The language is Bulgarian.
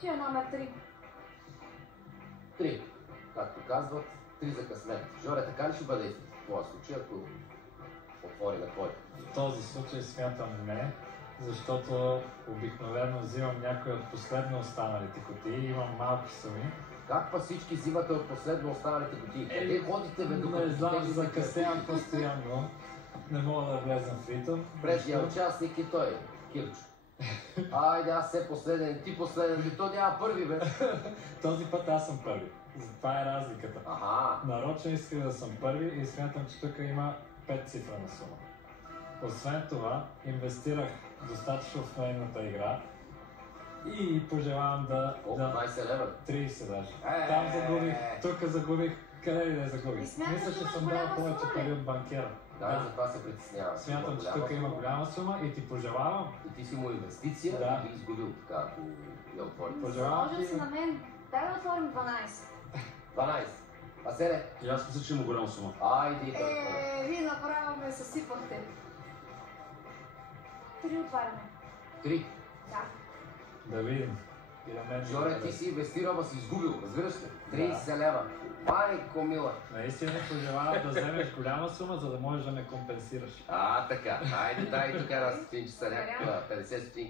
Ти е номер 3. 3. Както казват, 3 за късмет. Жоре, така ли ще бъде и в твоя случай, ако отвори на твоите? В този случай смятам не, защото обикновено взимам някои от последно останалите кутии, имам малки суми. Как па всички взимате от последно останалите кутии? Къде ходите, бе, докато Не знам, тези закъснявам постоянно. Не мога да влезам в ритъм. Предния участник и той, Кирчо. Айде, аз все последен, ти последен, то няма първи, бе. Този път аз съм първи. Това е разликата. Аха. Нарочно исках да съм първи и смятам, че тук има 5 цифрена сума. Освен това, инвестирах достатъчно в нейната игра и пожелавам да... Колко? 20 лева? 30 даже. Там загубих, тук загубих, къде ли да загубих? Мисля, че съм дал повече пари от банкера. Да, затова се притеснявам. Смятам, че тук има голяма сума и ти пожелавам. И ти си му инвестиция Да. и би изгубил така, ако я отвориш. Пожелавам Може ти... си на мен. Дай да отворим 12. 12. А седе? И аз мисля, че има голяма сума. Айде, Вие направо ме съсипахте. 3 отваряме. 3. Да. Да видим. И на мен Жоре, ти си инвестирал, ама си изгубил, разбираш ли? 30 лева. Майко мила. Наистина пожелавам да вземеш голяма сума, за да можеш да ме компенсираш. Така. Айде, дай тук една стотинчица, някаква 50 стотинки.